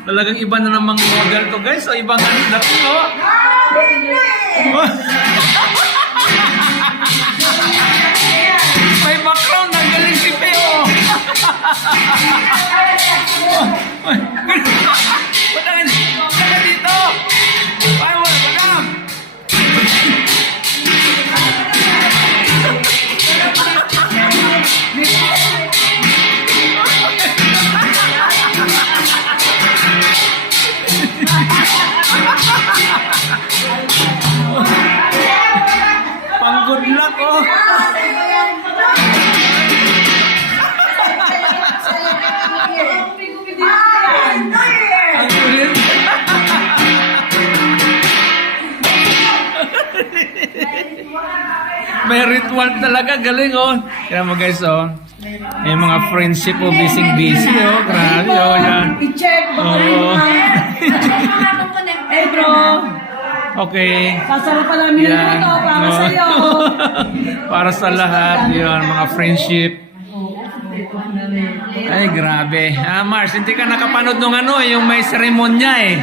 Talagang iba na namang model to guys. So ibang ano laki oh. May background, ang galing si Peo. Wala dito. Ay, wala. Pang good luck oh. Ang kulit. May ritual talaga, galing oh. Kaya mo guys oh. May mga friendship oh, busy oh. Grabe oh yan. I-check baka Oo. Hey bro, Okay. sasara pa namin ng Yan. ito para Oh. sa'yo. Para sa lahat, yun, mga friendship. Ay, grabe. Mars, hindi ka nakapanood nung ano, yung may seremonya eh.